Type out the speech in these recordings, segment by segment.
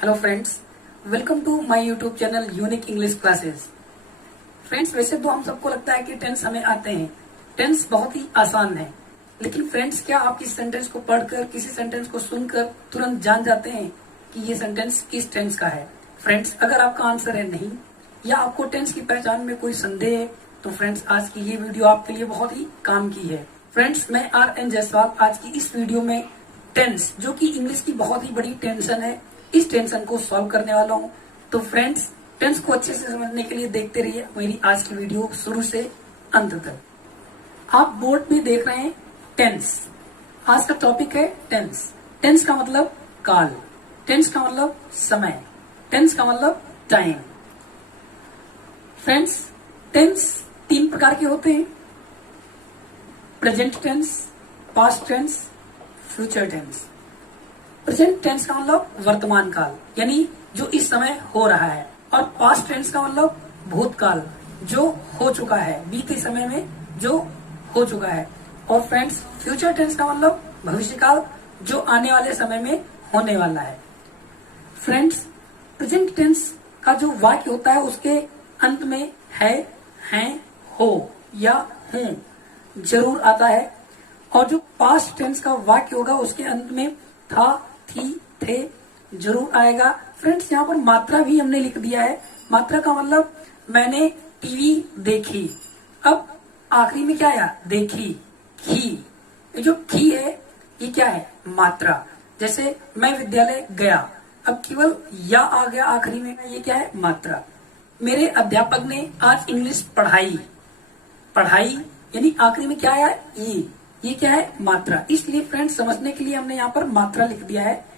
Hello friends, welcome to my YouTube channel unique English classes. Friends, वैसे तो हम सबको लगता है कि टेंस हमें आते हैं, टेंस बहुत ही आसान है। लेकिन फ्रेंड्स, क्या आप किसी सेंटेंस को पढ़कर, किसी सेंटेंस को सुनकर तुरंत जान जाते हैं कि ये सेंटेंस किस टेंस का है? फ्रेंड्स, अगर आपका आंसर है नहीं, या आपको टेंस की पहचान में कोई संदेह है, तो फ्रेंड्स आज की ये वीडियो आपके लिए बहुत ही काम की है। फ्रेंड्स, मैं RN जायसवाल आज की इस वीडियो में टेंस, जो कि इंग्लिश की बहुत ही बड़ी टेंशन है, इस टेंशन को सॉल्व करने वाला हूँ। तो फ्रेंड्स, टेंस को अच्छे से समझने के लिए देखते रहिए मेरी आज की वीडियो शुरू से अंत तक। आप बोर्ड में देख रहे हैं टेंस। आज का टॉपिक है टेंस। टेंस का मतलब काल, टेंस का मतलब समय, टेंस का मतलब टाइम। फ्रेंड्स, टेंस 3 प्रकार के होते हैं: present tense, past tense, future tense. Present tense का मतलब वर्तमान काल, यानी जो इस समय हो रहा है, और पास्ट टेंस का मतलब भूतकाल, जो हो चुका है, बीते समय में जो हो चुका है। और फ्रेंड्स, फ्यूचर टेंस का मतलब भविष्यकाल, जो आने वाले समय में होने वाला है। फ्रेंड्स, प्रेजेंट टेंस का जो वाक्य होता है उसके अंत में है, हैं, हो या हूं जरूर आता है। और जो पास्ट टेंस का वाक्य होगा उसके अंत में था, थी, थे जरूर आएगा। फ्रेंड्स, यहाँ पर मात्रा भी हमने लिख दिया है। मात्रा का मतलब मैंने टीवी देखी। अब आखिरी में क्या आया? देखी, खी। ये जो खी है ये क्या है? मात्रा। जैसे मैं विद्यालय गया, अब केवल या आ गया आखिरी में, ये क्या है? मात्रा। मेरे अध्यापक ने आज इंग्लिश पढ़ाई। पढ़ाई यानी आखिरी में क्या आया? ये क्या है? मात्रा। इसलिए फ्रेंड्स, समझने के लिए हमने यहाँ पर मात्रा लिख दिया है।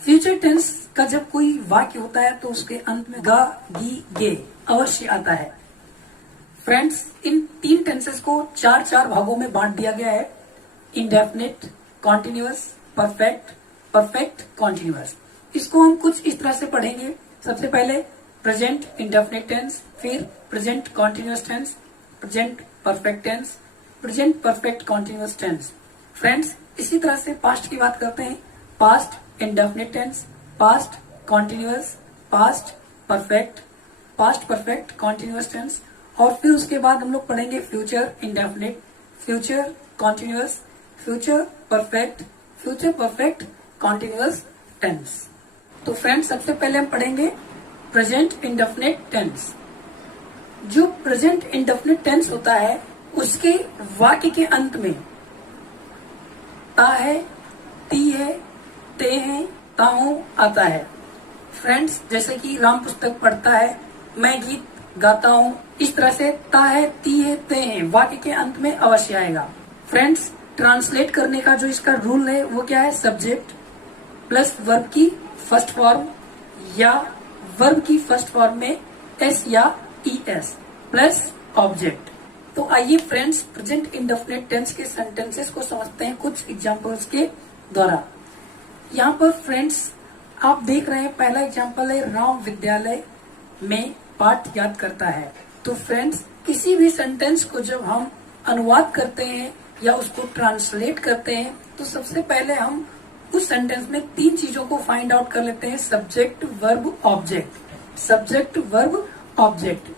फ्यूचर टेंस का जब कोई वाक्य होता है तो उसके अंत में गा, गी, गे अवश्य आता है। फ्रेंड्स, इन 3 टेंसेस को 4 भागों में बांट दिया गया है: indefinite, continuous, perfect, perfect continuous. इसको हम कुछ इस तरह से पढ़ेंगे। सबसे पहले प्रेजेंट इंडेफिनिट टेंस, फिर present continuous tense, present perfect tense, present perfect continuous tense. Friends, इसी तरह से पास्ट की बात करते हैं: past indefinite tense, past continuous, past perfect, past perfect continuous tense. और फिर उसके बाद हम लोग पढ़ेंगे future indefinite, future continuous, future perfect continuous tense. तो फ्रेंड्स, सबसे पहले हम पढ़ेंगे प्रेजेंट इंडेफिनिट टेंस। जो प्रेजेंट इंडेफिनिट टेंस होता है उसके वाक्य के अंत में ता है, ती है, ते हैं, ताहू आता है। फ्रेंड्स, जैसे कि राम पुस्तक पढ़ता है, मैं गीत गाता हूँ, इस तरह से ता है, ती है, ते हैं वाक्य के अंत में अवश्य आएगा। फ्रेंड्स, ट्रांसलेट करने का जो इसका रूल है वो क्या है? सब्जेक्ट प्लस वर्ब की फर्स्ट फॉर्म, या वर्ब की फर्स्ट फॉर्म में एस या ES प्लस ऑब्जेक्ट। तो आइए फ्रेंड्स, प्रेजेंट इंडेफिनिट टेंस के सेंटेंसेस को समझते हैं कुछ एग्जांपल्स के द्वारा। यहाँ पर फ्रेंड्स आप देख रहे हैं, पहला एग्जांपल है राम विद्यालय में पाठ याद करता है। तो फ्रेंड्स, किसी भी सेंटेंस को जब हम अनुवाद करते हैं या उसको ट्रांसलेट करते हैं तो सबसे पहले हम उस सेंटेंस में 3 चीजों को फाइंड आउट कर लेते हैं: subject, verb, object. Subject, verb, object.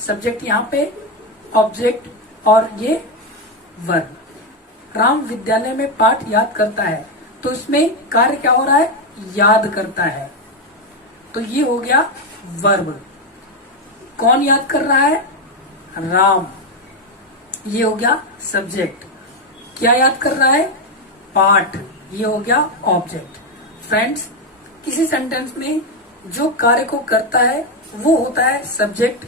Subject यहाँ पे, ऑब्जेक्ट और ये वर्ब। राम विद्यालय में पाठ याद करता है, तो इसमें कार्य क्या हो रहा है? याद करता है, तो ये हो गया वर्ब। कौन याद कर रहा है? राम, ये हो गया सब्जेक्ट। क्या याद कर रहा है? पाठ, ये हो गया ऑब्जेक्ट। फ्रेंड्स, किसी सेंटेंस में जो कार्य को करता है वो होता है सब्जेक्ट,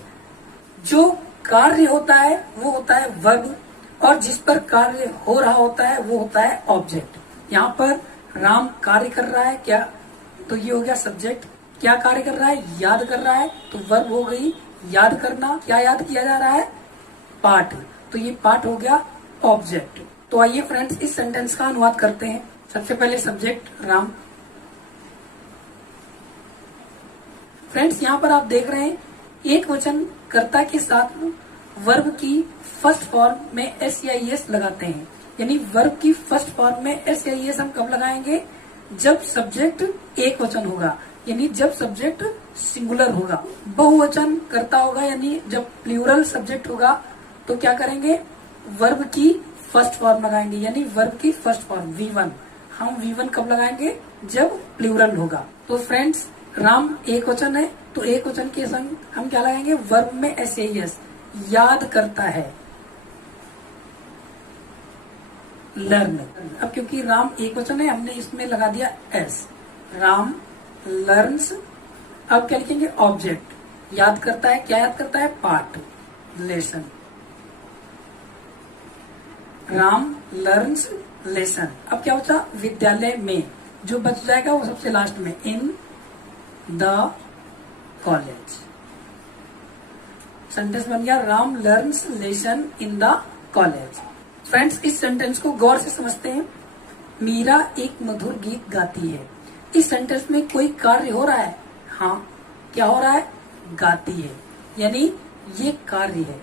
जो कार्य होता है वो होता है वर्ब, और जिस पर कार्य हो रहा होता है वो होता है ऑब्जेक्ट। यहाँ पर राम कार्य कर रहा है क्या? तो ये हो गया सब्जेक्ट। क्या कार्य कर रहा है? याद कर रहा है, तो वर्ब हो गई याद करना। क्या याद किया जा रहा है? पाठ, तो ये पाठ हो गया ऑब्जेक्ट। तो आइए फ्रेंड्स, इस सेंटेंस का अनुवाद करते हैं। सबसे पहले सब्जेक्ट राम। फ्रेंड्स, यहाँ पर आप देख रहे हैं एक वचन कर्ता के साथ वर्ब की फर्स्ट फॉर्म में S या ES लगाते हैं। यानी वर्ब की फर्स्ट फॉर्म में S या ES हम कब लगाएंगे? जब सब्जेक्ट एक वचन होगा, यानी जब सब्जेक्ट सिंगुलर होगा। बहुवचन करता होगा यानी जब प्लूरल सब्जेक्ट होगा तो क्या करेंगे, वर्ब की फर्स्ट फॉर्म लगाएंगे, यानी वर्ब की फर्स्ट फॉर्म V1। हम V1 कब लगाएंगे, जब प्लूरल होगा। तो फ्रेंड्स राम एक वचन है तो एक वचन के संग हम क्या लगाएंगे, वर्ब में SAES, याद करता है, लर्न। अब क्योंकि राम एक वचन है हमने इसमें लगा दिया S, राम लर्न्स। अब क्या लिखेंगे, ऑब्जेक्ट, याद करता है, क्या याद करता है, पाठ, लेसन। Ram learns lesson. अब क्या होता, विद्यालय में, जो बच जाएगा वो सबसे लास्ट में, इन द कॉलेज। सेंटेंस बन गया, Ram learns lesson in the college. Friends इस सेंटेंस को गौर से समझते हैं। मीरा एक मधुर गीत गाती है। इस सेंटेंस में कोई कार्य हो रहा है, हाँ क्या हो रहा है, गाती है, यानी ये कार्य है।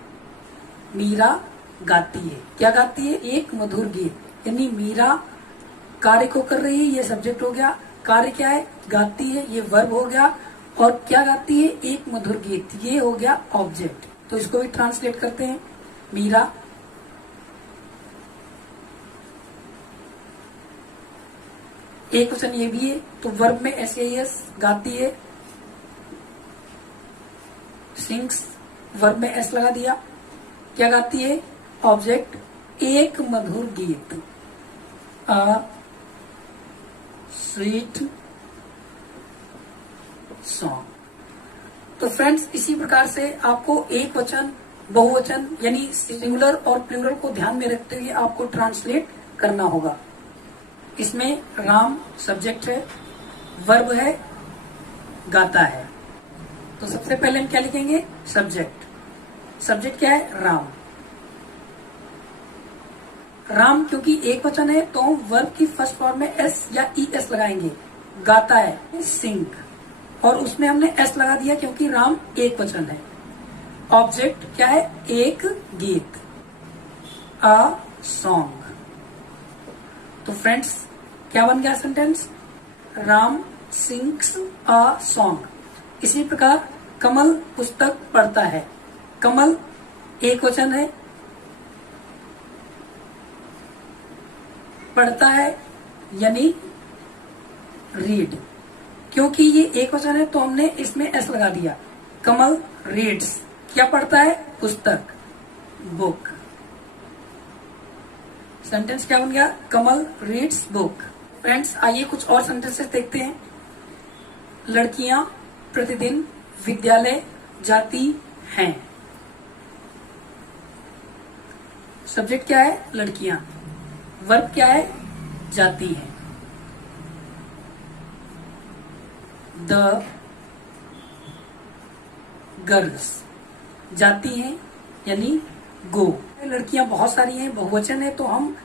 मीरा गाती है, क्या गाती है, एक मधुर गीत, यानी मीरा कार्य को कर रही है, ये सब्जेक्ट हो गया। कार्य क्या है, गाती है, ये वर्ब हो गया। और क्या गाती है, एक मधुर गीत, ये हो गया ऑब्जेक्ट। तो इसको भी ट्रांसलेट करते हैं, मीरा एक क्वेश्चन ये भी है, तो वर्ब में SAES, गाती है, सिंग्स, वर्ब में S लगा दिया, क्या गाती है, ऑब्जेक्ट, एक मधुर गीत, अ स्वीट सॉन्ग। तो फ्रेंड्स इसी प्रकार से आपको एक वचन, बहुवचन यानी सिंगुलर और प्लूरल को ध्यान में रखते हुए आपको ट्रांसलेट करना होगा। इसमें राम सब्जेक्ट है, वर्ब है, गाता है। तो सबसे पहले हम क्या लिखेंगे, सब्जेक्ट। सब्जेक्ट क्या है, राम। राम क्योंकि एक वचन है तो हम वर्ब की फर्स्ट फॉर्म में S या ES लगाएंगे। गाता है, सिंग, और उसमें हमने S लगा दिया क्योंकि राम एक वचन है। ऑब्जेक्ट क्या है, एक गीत, अ सॉन्ग। तो फ्रेंड्स क्या बन गया sentence, Ram sings a song. इसी प्रकार कमल पुस्तक पढ़ता है। कमल एक वचन है, पढ़ता है यानी रीड, क्योंकि ये एक वचन है तो हमने इसमें S लगा दिया। कमल रीड्स, क्या पढ़ता है, पुस्तक, बुक। सेंटेंस क्या बन गया, कमल रीड्स बुक। फ्रेंड्स आइए कुछ और सेंटेंसेस देखते हैं। लड़कियां प्रतिदिन विद्यालय जाती हैं। सब्जेक्ट क्या है, लड़कियां, वर्ब क्या है, जाती है। द गर्ल्स, जाती हैं यानी गो। लड़कियां बहुत सारी हैं, बहुवचन है तो हम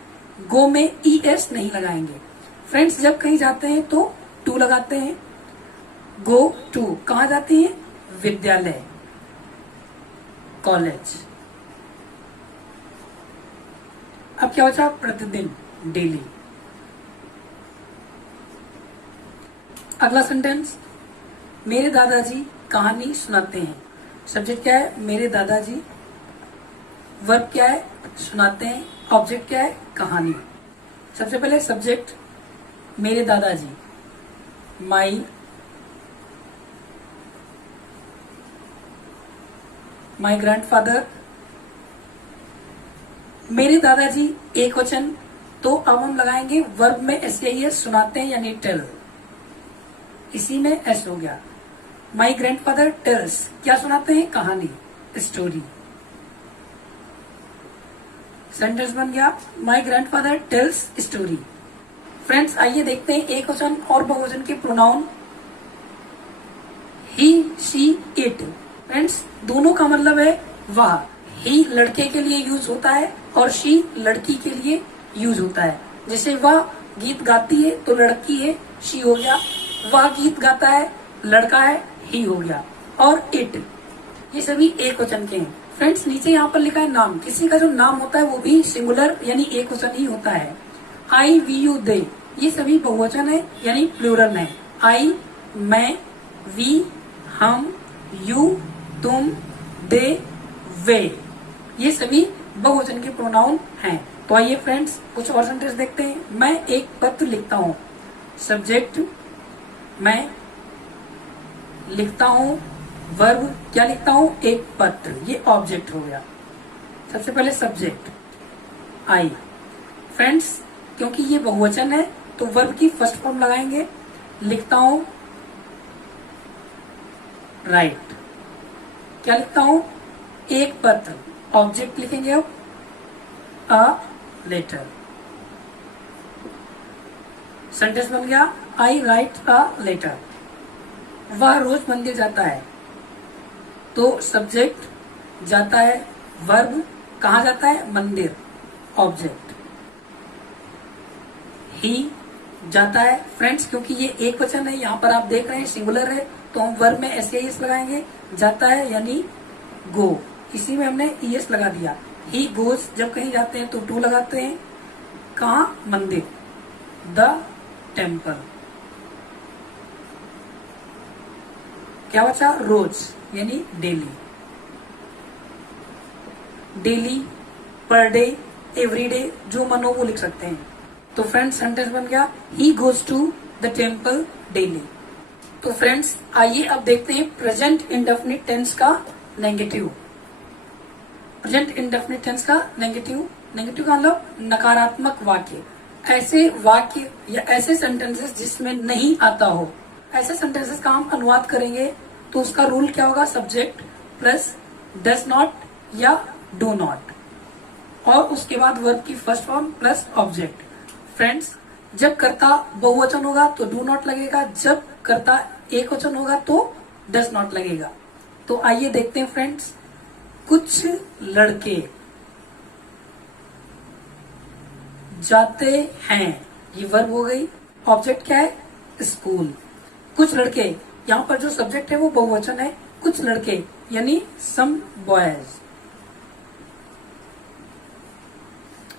गो में ES नहीं लगाएंगे। फ्रेंड्स जब कहीं जाते हैं तो टू लगाते हैं। गो टू, कहाँ जाती हैं, विद्यालय, कॉलेज। अब क्या बचा, प्रतिदिन, डेली। अगला सेंटेंस, मेरे दादाजी कहानी सुनाते हैं। सब्जेक्ट क्या है, मेरे दादाजी, वर्ब क्या है, सुनाते हैं, ऑब्जेक्ट क्या है, कहानी। सबसे पहले सब्जेक्ट मेरे दादाजी, माई ग्रैंडफादर। मेरे दादाजी एक वचन तो अब हम लगाएंगे वर्ब में SAES, सुनाते हैं यानी टेल, इसी में S हो गया। माई ग्रैंडफादर टेल्स, क्या सुनाते हैं, कहानी, स्टोरी। सेंटेंस बन गया, my grandfather tells story. Friends आइए देखते हैं एक वचन और बहुवचन के pronoun. He, she, it. Friends दोनों का मतलब है वह। ही लड़के के लिए यूज होता है और शी लड़की के लिए यूज होता है। जैसे वह गीत गाती है तो लड़की है, शी हो गया। वह गीत गाता है, लड़का है, ही हो गया। और इट, ये सभी एक वचन के हैं। फ्रेंड्स नीचे यहाँ पर लिखा है नाम। किसी का जो नाम होता है वो भी सिंगुलर यानी एक वचन ही होता है। आई, वी, यू, दे, ये सभी बहुवचन है यानी प्लूरल है। आई, मैं, वी, हम, यू, तुम, दे, वे, ये सभी बहुवचन के प्रोनाउन हैं। तो आइए फ्रेंड्स कुछ और सेंटेंस देखते हैं। मैं एक पत्र लिखता हूँ, सब्जेक्ट मैं लिखता हूँ, वर्ब क्या लिखता हूँ, एक पत्र, ये ऑब्जेक्ट हो गया। सबसे पहले सब्जेक्ट आई। फ्रेंड्स क्योंकि ये बहुवचन है तो वर्ब की फर्स्ट फॉर्म लगाएंगे, लिखता हूँ, राइट, क्या लिखता हूँ, एक पत्र, ऑब्जेक्ट लिखेंगे अब अ लेटर। सेंटेंस बन गया आई राइट अ लेटर। वह रोज मंदिर जाता है, तो सब्जेक्ट जाता है, वर्ब कहाँ जाता है, मंदिर, ऑब्जेक्ट। ही जाता है। फ्रेंड्स क्योंकि ये एक वचन है, यहाँ पर आप देख रहे हैं सिंगुलर है, तो हम वर्ब में एस लगाएंगे, जाता है यानी गो, इसी में हमने ईएस लगा दिया। ही गोज जब कहीं जाते हैं तो टू लगाते हैं, कहाँ, मंदिर, द टेम्पल। क्या बचा, रोज यानी daily, daily, per day, every day, जो मन हो वो लिख सकते हैं। तो फ्रेंड्स सेंटेंस बन गया he goes to the temple daily. तो फ्रेंड्स आइए अब देखते हैं प्रेजेंट इंडेफिनिट टेंस का नेगेटिव। प्रेजेंट इंडेफिनिट टेंस का नेगेटिव, नेगेटिव का मतलब नकारात्मक वाक्य, ऐसे वाक्य या ऐसे सेंटेंसेस जिसमें नहीं आता हो, ऐसे सेंटेंसेस का हम अनुवाद करेंगे तो उसका रूल क्या होगा, सब्जेक्ट प्लस डज नॉट या डू नॉट, और उसके बाद वर्ब की first form plus object. Friends जब कर्ता बहुवचन होगा तो डू नॉट लगेगा, जब कर्ता एक वचन होगा तो डज नॉट लगेगा। तो आइए देखते हैं फ्रेंड्स, कुछ लड़के जाते हैं, ये वर्ब हो गई, ऑब्जेक्ट क्या है, स्कूल। कुछ लड़के, यहाँ पर जो सब्जेक्ट है वो बहुवचन है, कुछ लड़के यानी सम बॉयज।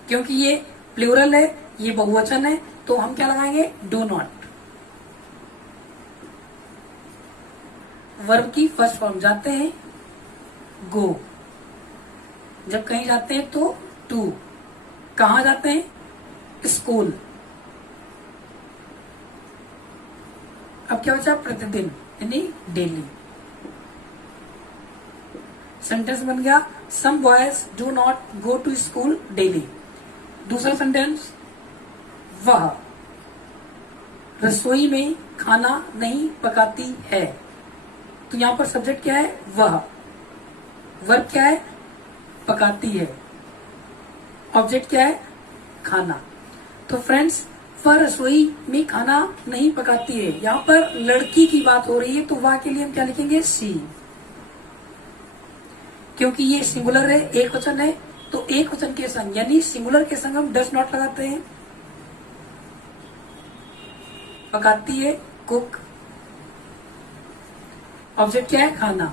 क्योंकि ये प्लूरल है, ये बहुवचन है, तो हम क्या लगाएंगे, डू नॉट। वर्ब की फर्स्ट फॉर्म जाते हैं, गो, जब कहीं जाते हैं तो टू, कहाँ जाते हैं, स्कूल। अब क्या बचा, प्रतिदिन यानी डेली। सेंटेंस बन गया some boys do not go to school daily. दूसरा सेंटेंस, वह रसोई में खाना नहीं पकाती है, तो यहां पर सब्जेक्ट क्या है, वह, वर्ब क्या है, पकाती है, ऑब्जेक्ट क्या है, खाना। तो फ्रेंड्स वह रसोई में खाना नहीं पकाती है, यहाँ पर लड़की की बात हो रही है, तो वह के लिए हम क्या लिखेंगे, सी। क्योंकि ये सिंगुलर है, एक वचन है, तो एक वचन के संग यानी सिंगुलर के संग हम डज नॉट लगाते हैं। पकाती है, कुक, ऑब्जेक्ट क्या है, खाना,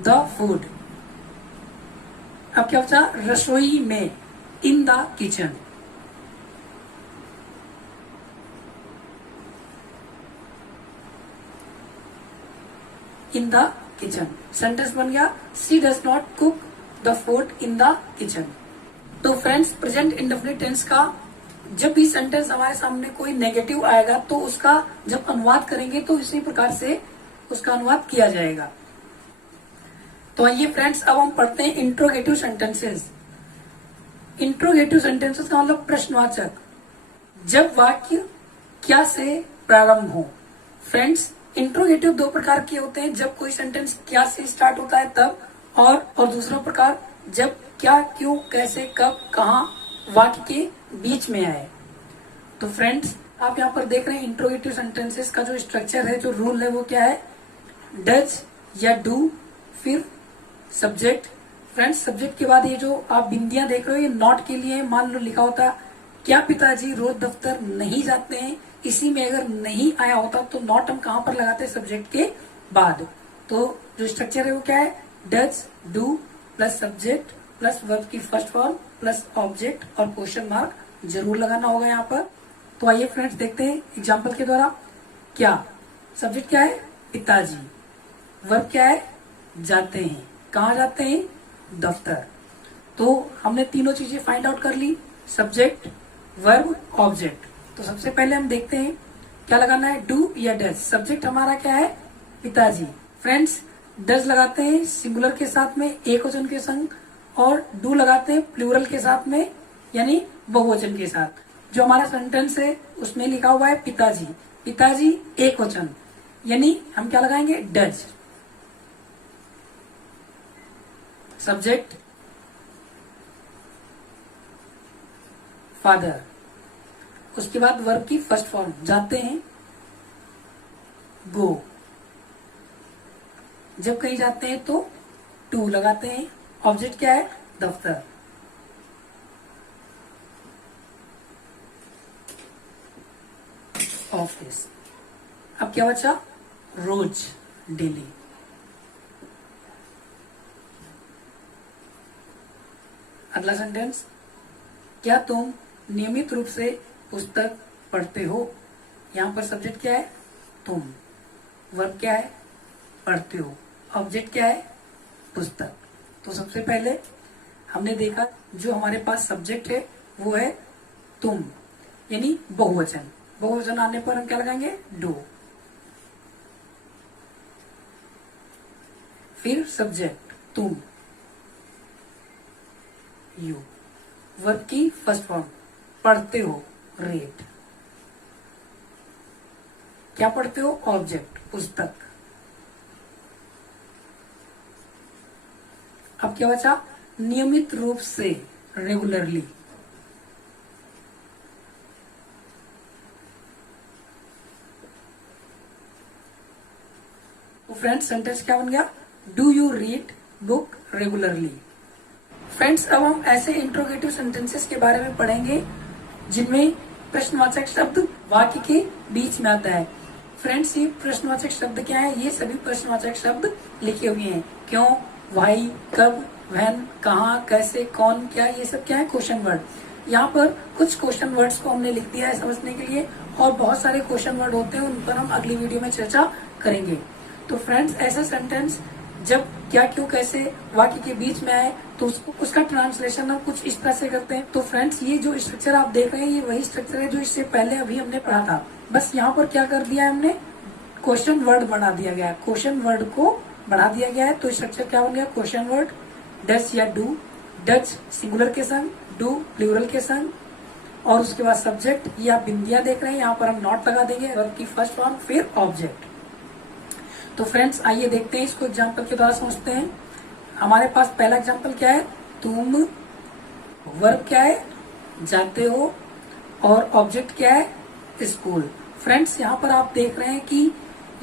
द फूड। अब क्या बचा, रसोई में, in the kitchen. In the kitchen. Sentence बन गया she does not cook the food in the kitchen. तो फ्रेंड्स प्रेजेंट इंडेफिनिट टेंस का जब भी सेंटेंस हमारे सामने कोई नेगेटिव आएगा तो उसका जब अनुवाद करेंगे तो इसी प्रकार से उसका अनुवाद किया जाएगा। तो आइए फ्रेंड्स अब हम पढ़ते हैं इंट्रोगेटिव सेंटेंसेस। इंट्रोगेटिव सेंटेंसेस का मतलब प्रश्नवाचक, जब वाक्य क्या से प्रारंभ हो। फ्रेंड्स इंट्रोगेटिव दो प्रकार के होते हैं, जब कोई सेंटेंस क्या से स्टार्ट होता है तब, और दूसरा प्रकार जब क्या, क्यों, कैसे, कब, कहाँ वाक्य के बीच में आए। तो फ्रेंड्स आप यहाँ पर देख रहे हैं इंट्रोगेटिव सेंटेंसेस का जो स्ट्रक्चर है, जो रूल है वो क्या है, डज या डू, फिर सब्जेक्ट। फ्रेंड्स सब्जेक्ट के बाद ये जो आप बिंदियां देख रहे हो ये नॉट के लिए, मान लो लिखा होता क्या पिताजी रोज दफ्तर नहीं जाते हैं, इसी में अगर नहीं आया होता तो नॉट हम कहां पर लगाते हैं, सब्जेक्ट के बाद। तो जो स्ट्रक्चर है वो क्या है, does, do plus subject plus verb की फर्स्ट फॉर्म प्लस ऑब्जेक्ट और क्वेश्चन मार्क जरूर लगाना होगा यहाँ पर। तो आइए फ्रेंड्स देखते हैं एग्जाम्पल के द्वारा। क्या सब्जेक्ट क्या है? पिताजी। वर्ब क्या है? जाते हैं। कहाँ जाते हैं? दफ्तर। तो हमने तीनों चीजें फाइंड आउट कर ली, सब्जेक्ट, वर्ब, ऑब्जेक्ट। तो सबसे पहले हम देखते हैं क्या लगाना है, डू या डज। सब्जेक्ट हमारा क्या है? पिताजी। फ्रेंड्स डज लगाते हैं सिंगुलर के साथ में एक वचन के संग, और डू लगाते हैं प्लूरल के साथ में यानी बहुवचन के साथ। जो हमारा सेंटेंस है उसमें लिखा हुआ है पिताजी। पिताजी एक वचन यानी हम क्या लगाएंगे? डज। Subject father. उसके बाद वर्ब की फर्स्ट फॉर्म जाते हैं, गो। जब कहीं जाते हैं तो टू लगाते हैं। ऑब्जेक्ट क्या है? दफ्तर। ऑफिस। अब क्या बचा? रोज, डेली। अगला सेंटेंस, क्या तुम नियमित रूप से पुस्तक पढ़ते हो? यहाँ पर सब्जेक्ट क्या है? तुम। वर्ब क्या है? पढ़ते हो। ऑब्जेक्ट क्या है? पुस्तक। तो सबसे पहले हमने देखा जो हमारे पास सब्जेक्ट है वो है तुम यानी बहुवचन। बहुवचन आने पर हम क्या लगाएंगे? डू। फिर सब्जेक्ट तुम, यू। वर्ब की फर्स्ट फॉर्म पढ़ते हो, रीड। क्या पढ़ते हो? ऑब्जेक्ट पुस्तक। अब क्या बचा? नियमित रूप से, रेगुलरली। तो फ्रेंड्स सेंटेंस क्या बन गया? Do you read book regularly. Friends अब हम ऐसे इंट्रोगेटिव सेंटेंसेस के बारे में पढ़ेंगे जिनमें प्रश्नवाचक शब्द वाक्य के बीच में आता है। फ्रेंड्स ये प्रश्नवाचक शब्द क्या है? ये सभी प्रश्नवाचक शब्द लिखे हुए हैं। क्यों, व्हाई, कब, व्हेन, कहाँ, कैसे, कौन, क्या, ये सब क्या है? Question word. यहाँ पर कुछ क्वेश्चन वर्ड्स को हमने लिख दिया है समझने के लिए, और बहुत सारे क्वेश्चन वर्ड होते हैं, उन पर हम अगली वीडियो में चर्चा करेंगे। तो फ्रेंड्स ऐसे सेंटेंस जब क्या, क्यों, कैसे वाक्य के बीच में आए तो उसका ट्रांसलेशन हम कुछ इस तरह से करते हैं। तो फ्रेंड्स ये जो स्ट्रक्चर आप देख रहे हैं ये वही स्ट्रक्चर है जो इससे पहले अभी हमने पढ़ा था। बस यहाँ पर क्या कर दिया है हमने? क्वेश्चन वर्ड बढ़ा दिया गया है। क्वेश्चन वर्ड को बढ़ा दिया गया है तो स्ट्रक्चर क्या बन गया? क्वेश्चन वर्ड डज या डू। डज सिंगुलर के संग, डू प्लूरल के संग, और उसके बाद सब्जेक्ट। ये आप बिंदियां देख रहे हैं, यहाँ पर हम नॉट लगा देंगे। वर्ब की फर्स्ट फॉर्म, फिर ऑब्जेक्ट। तो फ्रेंड्स आइए देखते हैं इसको एग्जाम्पल के द्वारा समझते हैं। हमारे पास पहला एग्जाम्पल क्या है? तुम। वर्ब क्या है? जाते हो, और ऑब्जेक्ट क्या है? स्कूल। फ्रेंड्स यहाँ पर आप देख रहे हैं कि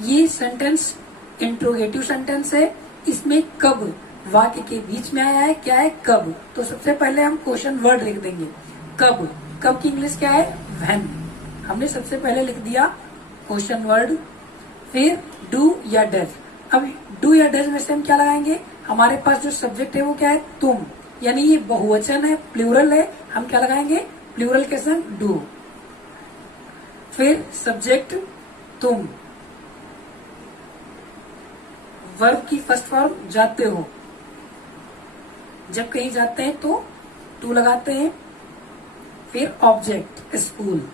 ये सेंटेंस इंट्रोगेटिव सेंटेंस है। इसमें कब वाक्य के बीच में आया है, क्या है? कब। तो सबसे पहले हम क्वेश्चन वर्ड लिख देंगे। कब। कब की इंग्लिश क्या है? व्हेन। हमने सबसे पहले लिख दिया क्वेश्चन वर्ड। फिर डू या डज। अब डू या डज में से हम क्या लगाएंगे? हमारे पास जो सब्जेक्ट है वो क्या है? तुम, यानी ये बहुवचन है, प्लूरल है, हम क्या लगाएंगे? प्लूरल के संग डू। फिर सब्जेक्ट तुम, वर्ब की फर्स्ट फॉर्म जाते हो। जब कहीं जाते हैं तो टू लगाते हैं। फिर ऑब्जेक्ट स्कूल।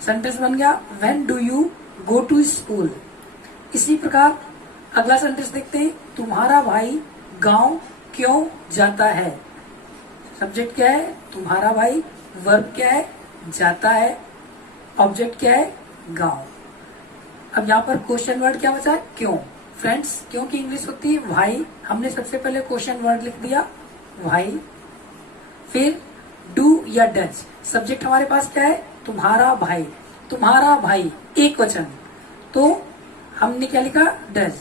सेंटेंस बन गया when do you go to school. इसी प्रकार अगला सेंटेंस देखते हैं। तुम्हारा भाई गांव क्यों जाता है? सब्जेक्ट क्या है? तुम्हारा भाई। वर्ब क्या है? जाता है। ऑब्जेक्ट क्या है? गांव। अब यहाँ पर क्वेश्चन वर्ड क्या बचा? क्यों। फ्रेंड्स क्यों की इंग्लिश होती है व्हाई। हमने सबसे पहले क्वेश्चन वर्ड लिख दिया व्हाई। फिर डू या डज। सब्जेक्ट हमारे पास क्या है? तुम्हारा भाई। तुम्हारा भाई एक वचन, तो हमने क्या लिखा? Does.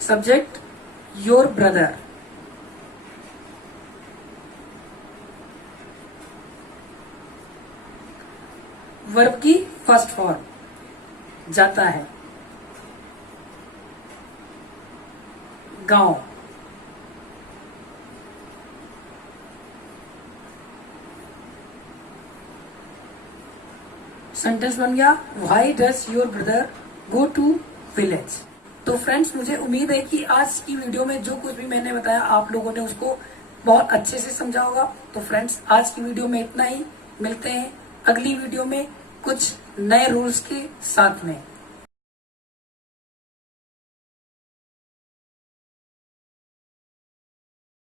Subject your brother. Verb की फर्स्ट फॉर्म जाता है। गांव। सेंटेंस बन गया why does your brother go to village. तो फ्रेंड्स, मुझे उम्मीद है कि आज की वीडियो में जो कुछ भी मैंने बताया आप लोगों ने उसको बहुत अच्छे से समझा होगा। तो फ्रेंड्स, आज की वीडियो में इतना ही। मिलते हैं अगली वीडियो में कुछ नए रूल्स के साथ में।